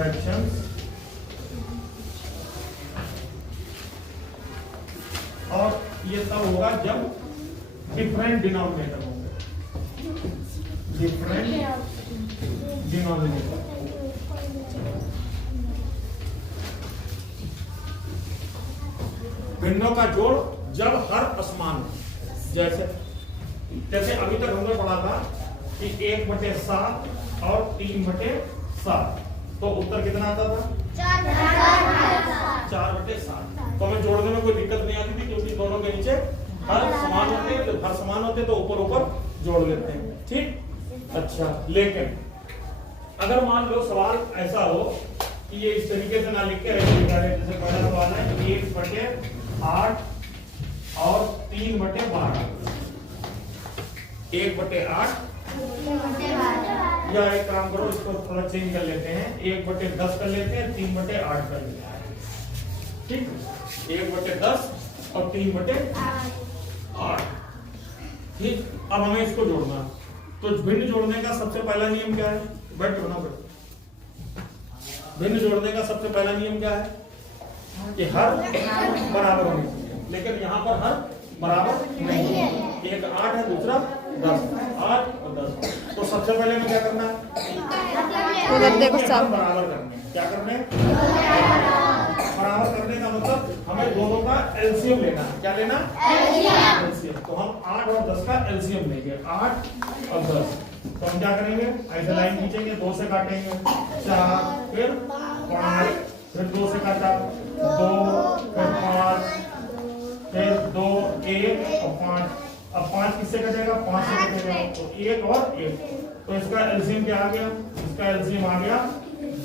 Fractions और ये तब होगा जब डिफरेंट डिनोमिनेटर होंगे, डिफरेंट डिनोमिनेटर। भिन्नों का जोड़ जब हर असमान हो, जैसे अभी तक हमने पढ़ा था कि 1/7 और 3/7, तो उत्तर कितना आता था? 4/7। तो हमें जोड़ने में कोई दिक्कत नहीं आती थी, क्योंकि दोनों के नीचे हर समान होते हैं, तो हर समान होते तो ऊपर ऊपर जोड़ लेते हैं। ठीक। अच्छा, लेकिन अगर मान लो सवाल ऐसा हो कि ये इस तरीके से ना लिख के रहे, जैसे पहला सवाल है 1/8 और 3/12, 1/8, या एक काम करो, इसको थोड़ा चेंज कर लेते हैं, 1/10 कर लेते हैं, 3/8 कर लेते हैं। ठीक, 1/10 और 3/8। ठीक, अब हमें इसको जोड़ना। तो भिन्न जोड़ने का सबसे पहला नियम क्या है? बैठो ना बैठो। भिन्न जोड़ने का सबसे पहला नियम क्या है? कि हर बराबर होने चाहिए, लेकिन यहाँ पर हर बराबर नहीं है। एक 8 है, दूसरा 10, 8 और 10। तो सबसे पहले हमें क्या करना है? बराबर करने। क्या करने? बराबर करने का मतलब हमें दोनों का एलसीएम लेना है। क्या लेना? एलसीएम। तो हम 8 और 10 का एलसीएम लेंगे, 8 और 10। तो हम क्या करेंगे? ऐसे लाइन खींचेंगे, 2 से काटेंगे, 4, फिर 5, फिर 2 से काटा, 2, फिर 5, फिर 2, 1 और 5। अब 5 किससे कटेगा? 5 से कटेगा, तो 1 और 1। तो इसका एलसीएम क्या आ गया? इसका एलसीएम आ गया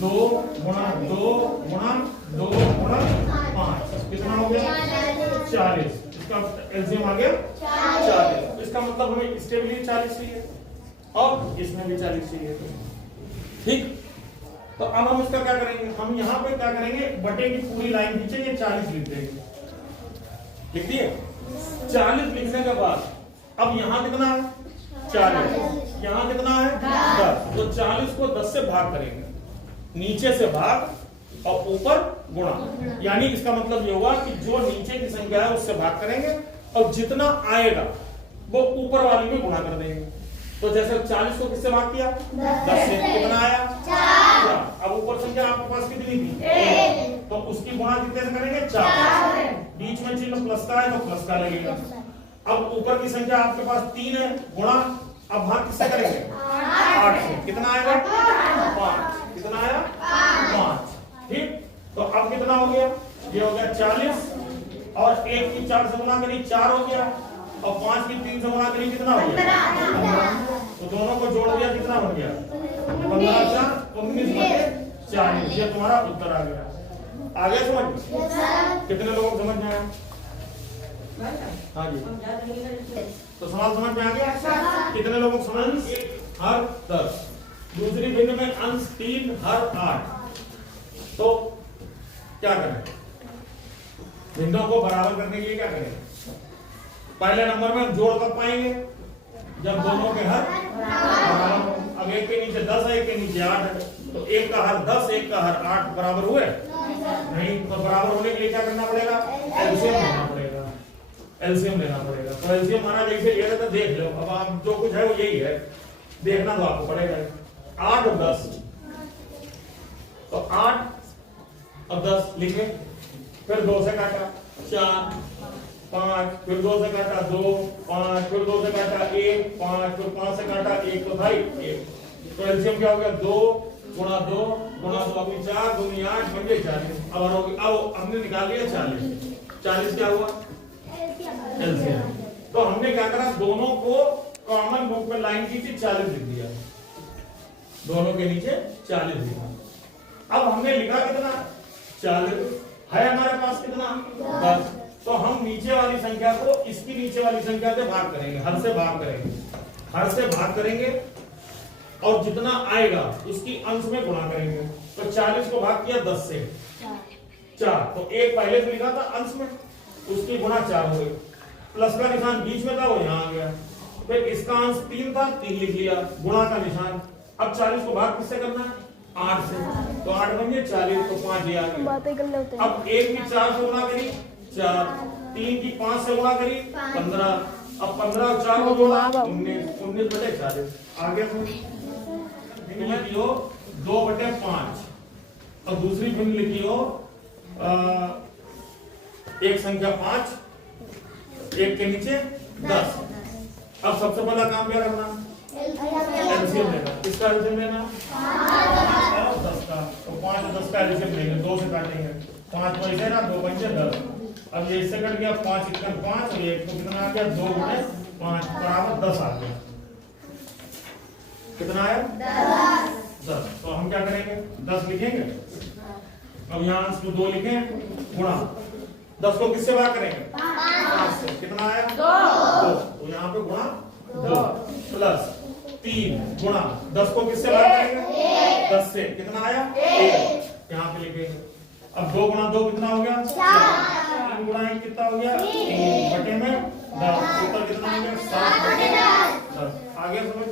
2 गुणा 2 गुणा 2 गुणा 5। कितना हो गया? 40। इसका एलसीएम आ गया 40। इसका मतलब हमें इसके लिए 40 चाहिए और इसमें भी 40 चाहिए। ठीक। तो अब हम इसका क्या करेंगे? हम यहाँ पे क्या करेंगे? बटे की पूरी लाइन खींचेंगे, 40 लिख देंगे। लिख दिए? 40 लिखने के बाद अब यहाँ कितना है? 40। यहाँ कितना है? 10। तो 40 को 10 से भाग करेंगे, नीचे से भाग और ऊपर गुणा। यानी इसका मतलब ये हुआ कि जो नीचे की संख्या है उससे भाग करेंगे और जितना आएगा वो ऊपर वाली में गुणा कर देंगे। तो जैसे 40 को किससे भाग किया? 10 से। कितना आया? 4। अब ऊपर संख्या आपके पास कितनी थी? 1। तो उसकी गुणा कितने से करेंगे? 4। बीच में चिन्ह प्लस का है तो प्लस का लगेगा। अब ऊपर की संख्या आपके पास 3 है, गुणा, अब भाग किससे करेंगे? 8 से। कितना आएगा? 5। कितना आया? 5। ठीक। तो अब कितना हो गया? ये हो गया 40 और 1 की 4 से गुणा करी, 4 हो गया, और 5 की 3 से गुणा करी, कितना हो गया? तो दोनों को जोड़ दिया, कितना बन गया? 15/4 = 19/40। ये तुम्हारा उत्तर आ गया। आ गया समझ? कितने लोगों को समझ में आया? हाँ जी, तो सवाल समझ में आ गया? कितने लोगों को समझ? 1 हर 10। दूसरी भिन्न में अंश 3 हर 8। तो क्या करें? भिन्नों को बराबर करने के लिए क्या करें? पहले नंबर में हम जोड़ कब पाएंगे? जब दोनों के हर बराबर हो। अब एक के नीचे 10 है, एक के नीचे 8 है, तो एक का हर 10, एक का हर 8 बराबर हुए? नहीं। तो बराबर होने के लिए क्या करना पड़ेगा? एलसीएम लेना पड़ेगा। एलसीएम लेना पड़ेगा। तो एलसीएम माना जैसे लिया था, देख लो। अब आप जो कुछ है वो यही है, देखना तो आपको पड़ेगा। 8 और 10, तो 8 और 10 लिखे, फिर 2 से काटा 4, 5, फिर 2 से काटा 2, 5, फिर 2 से काटा 1, 5, फिर 5 से काटा 1, तो भाई 1। तो एलसीएम क्या हो गया? 2 गुणा 2 गुणा 2, अभी 4 दूनी 8 बन गए 40। अब हमने निकाल लिया 40। 40 क्या हुआ? एलसीएम। तो हमने क्या करा? दोनों को कॉमन बुक में लाइन की थी, 40 लिख दिया, दोनों के नीचे 40 लिखा। अब हमने लिखा कितना? 40 है हमारे पास, कितना? 10। तो हम नीचे वाली संख्या को इसकी नीचे वाली संख्या से भाग करेंगे, हर से भाग करेंगे, हर से भाग करेंगे और जितना आएगा उसकी अंश में गुणा करेंगे। तो 40 को भाग किया 10 से, 4, तो एक पहले से लिखा था अंश में, उसकी गुणा 4 हो गई, प्लस का निशान बीच में था वो यहाँ आ गया, फिर इसका अंश 3 था, 3 लिख लिया, गुणा का निशान। अब 40 को भाग किससे करना है? 8 से, तो 8 बन गए 40, तो 5 ये आ गया। बातें कर लेते हैं। अब 1 की 4 से गुणा करी 4, 3 की 5 से गुणा करी 15, अब 15 और 4 को जोड़ा 19, 19 बटे 40। आगे भिन्न लिखी हो 2/5, और दूसरी भिन्न लिखी हो एक संख्या 5, एक के नीचे 10। अब सबसे पहला काम क्या करना, एलसीएम लेना। किसका एलसीएम लेना, 5 और 10 का। तो 5 और 10 का एलसीएम लेंगे, 2 से काटेंगे, 5 पैसे ना 2 पंचे 10। अब ये इससे कट गया 5 1 5, और ये तो कितना आ गया 2/5 बराबर 10 आ गया। कितना आया 10। तो हम क्या करेंगे 10 लिखेंगे, अब यहाँ अंश में 2 लिखें, गुणा 10 को किससे भाग करेंगे 5 से। कितना आया 2, तो यहाँ पे गुणा 2 प्लस 3 गुणा 10 को किससे भाग करेंगे 10 से। कितना आया 1, यहाँ पे लिखेंगे। अब 2 गुणा 2 कितना हो गया 4, 3 गुणा 1 कितना हो गया 3 बटे में 10, उत्तर कितना हो गया 7/10। आगे समझ